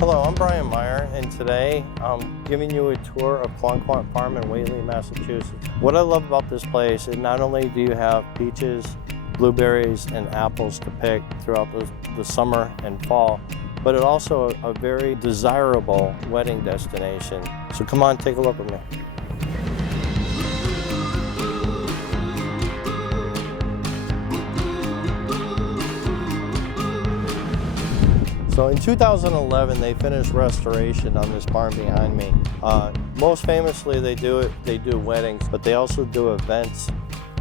Hello, I'm Meyer, and today I'm giving you a tour of Quonquont Farm in Whatley, Massachusetts. What I love about this place is not only do you have peaches, blueberries, and apples to pick throughout the summer and fall, but it's also a very desirable wedding destination. So come on, take a look with me. So in 2011, they finished restoration on this barn behind me. Most famously, they do weddings, but they also do events.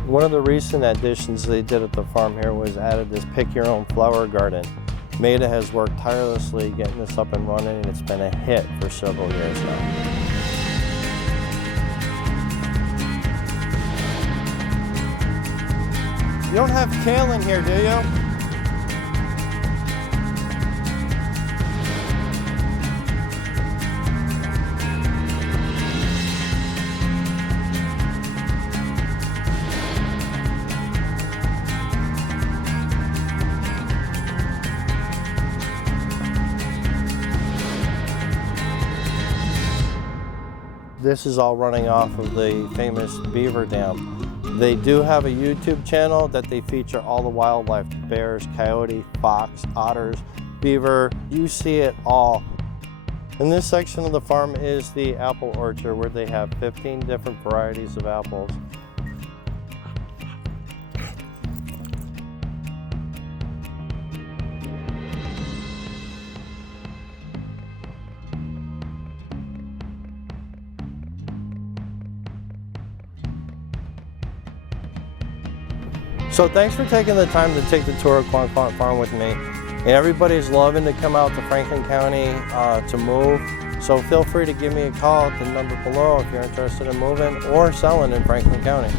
One of the recent additions they did at the farm here was added this pick your own flower garden. Maida has worked tirelessly getting this up and running, and it's been a hit for several years now. You don't have kale in here, do you? This is all running off of the famous beaver dam. They do have a YouTube channel that they feature all the wildlife: bears, coyote, fox, otters, beaver. You see it all. And this section of the farm is the apple orchard, where they have 15 different varieties of apples. So thanks for taking the time to take the tour of Quonquont Farm with me. And everybody's loving to come out to Franklin County to move. So feel free to give me a call at the number below if you're interested in moving or selling in Franklin County.